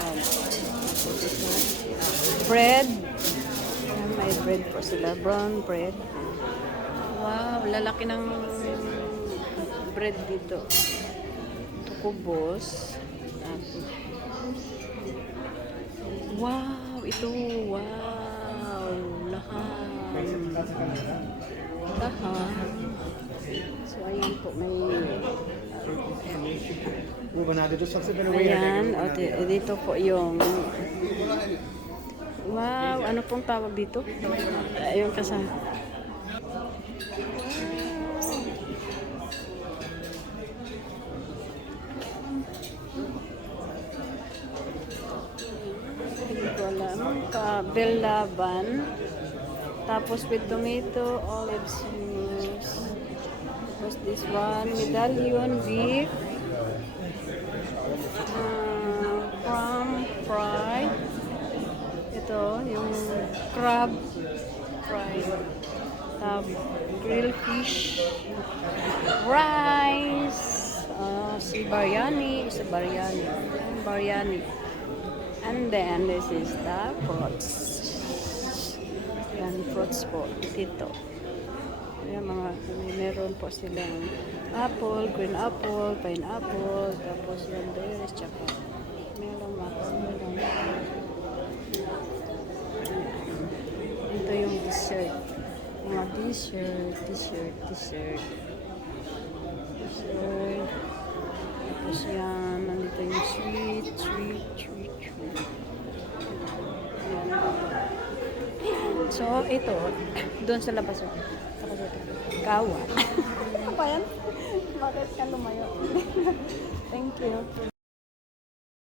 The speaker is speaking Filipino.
Tapos ito, bread. Ayan, may bread po sila. Brown bread. Wow, lalaki ng bread dito. Ito kubos. Tapos, wow, ito. Wow, lahat. Lahat. So, ayan po, may ayan, o, dito po yung wow, ano pong tawag dito? Ayun kasama. Hindi ko alam. Bell laban. Tapos with tomato, olive juice. Tapos this one, medallion beef. Crumb fry. Ito, yung crab fry. Grilled fish. Rice. Si biryani. Biryani. And then, this is the fruits. Yan, fruits po. Dito. Yan, meron po silang apple, green apple, pineapple, tapos yan, berries, tsaka melon, watermelon. Ito yung dessert. Mga dessert. Tapos yan, nandito yung sweet. So, ito, doon sa labas. Kawa. Ano ba yan? Bakit ka lumayo? Thank you.